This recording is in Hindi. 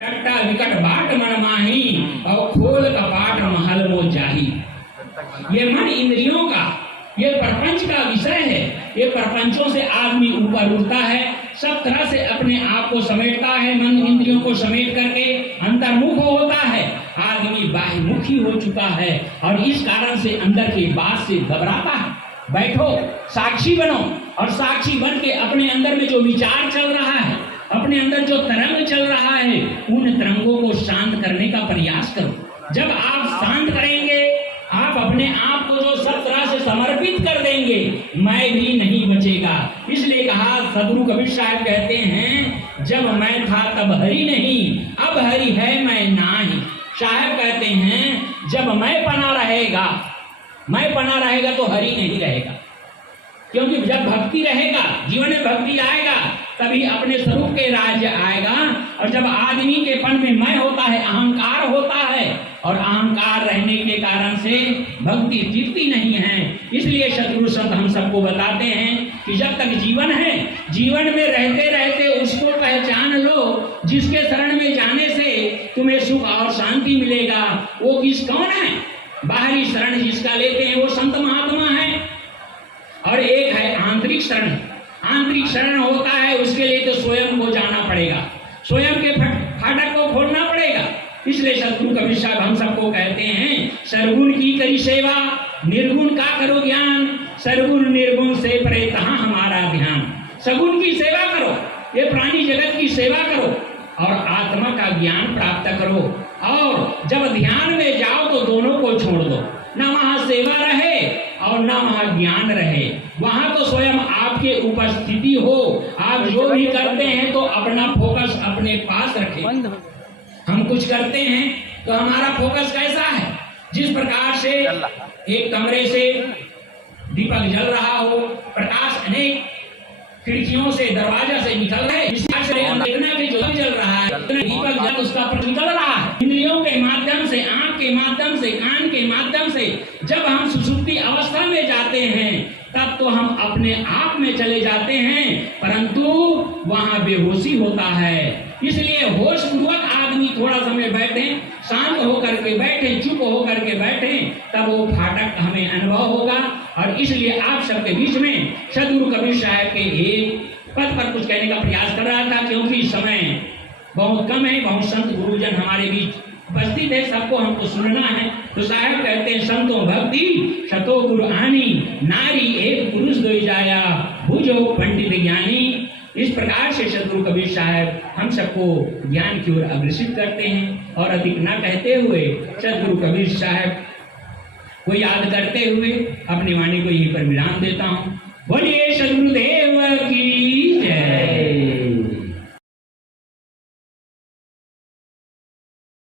कट्टा विकट बाट मन माही और खोल कपाट महल वो जाही। ये मन इंद्रियों का, ये प्रपंच का विषय है। ये प्रपंचों से आदमी ऊपर उठता है, सब तरह से अपने आप को समेटता है, मन इंद्रियों को समेट करके अंतर्मुख होता है। आदमी बाह्यमुखी हो चुका है और इस कारण से अंदर की बात से घबराता है। बैठो, साक्षी बनो और साक्षी बन के अपने अंदर में जो विचार चल रहा है, अपने अंदर जो तरंग चल रहा है, उन तरंगों को शांत करने का प्रयास करो। जब आप शांत करेंगे, आप अपने आप को जो सब तरह से समर्पित कर देंगे, मैं भी नहीं बचेगा। इसलिए कहा, सदगुरु कबीर साहब कहते हैं, जब मैं था तब हरि नहीं, अब हरि है मैं नाही। साहब कहते हैं, जब मैं पना रहेगा, मैं पना रहेगा तो हरि नहीं रहेगा। क्योंकि जब भक्ति रहेगा, जीवन में भक्ति आएगा, तभी अपने स्वरूप के राज्य आएगा। और जब आदमी के पन में मैं होता है, अहंकार होता है, और अहंकार रहने के कारण से भक्ति टिकती नहीं है। इसलिए सद्गुरु संत हम सबको बताते हैं कि जब तक जीवन है, जीवन में रहते रहते उसको पहचान लो, जिसके शरण में जाने से तुम्हें सुख और शांति मिलेगा। वो कौन है? बाहरी शरण जिसका लेते हैं वो संत महात्मा है, और एक है आंतरिक शरण। आंतरिक शरण होता है, उसके लिए तो स्वयं को जाना पड़ेगा, स्वयं के फाटक को खोलना पड़ेगा। इसलिए सद्गुरु कबीर साहब हम सबको कहते हैं, सरगुण की करी सेवा, निर्गुण का करो ज्ञान, सरगुण निर्गुण से परे तहां हमारा ध्यान। सगुण की सेवा करो, ये प्राणी जगत की सेवा करो और आत्मा का ज्ञान प्राप्त करो। और जब ध्यान में जाओ तो दोनों को छोड़ दो, न वहां सेवा रहे और न वहां ज्ञान रहे। वहां तो स्वयं आपके उपस्थिति हो, आप जो भी करते हैं तो अपना फोकस अपने पास रखें। हम कुछ करते हैं तो हमारा फोकस कैसा है? जिस प्रकार से एक कमरे से दीपक जल रहा हो, प्रकाश अनेक खिड़कियों से, दरवाजा से निकल रहा है, देखना कि जो जल रहा है, दीपक जल उसका पर निकल रहा है। इंद्रियों के माध्यम से, आंख के माध्यम से, कान के माध्यम से जब हम सुषुप्ति अवस्था में जाते हैं, तब तो हम अपने आप में चले जाते हैं, परंतु वहां बेहोशी होता है। इसलिए होश पूर्वक आदमी थोड़ा समय बैठे, शांत होकर के बैठे, चुप होकर के बैठे, तब वो फाटक हमें अनुभव होगा। और इसलिए आप सबके बीच में सद्गुरु कबीर साहब के एक पद पर कुछ कहने का प्रयास कर रहा था, क्योंकि समय बहुत कम है, बहुत संत गुरुजन हमारे बीच उपस्थित है, सबको हमको सुनना है। तो साहब कहते हैं, संतों भक्ति शतो गुरु आनी, नारी एक पुरुष दो जाया, भुजो पंडित ज्ञानी। इस प्रकार से सद्गुरु कबीर साहब हम सबको ज्ञान की ओर अग्रसित करते हैं। और अधिक न कहते हुए सद्गुरु कबीर साहब को याद करते हुए अपनी वाणी को यहीं पर विराम देता हूँ। बोलिए सद्गुरुदेव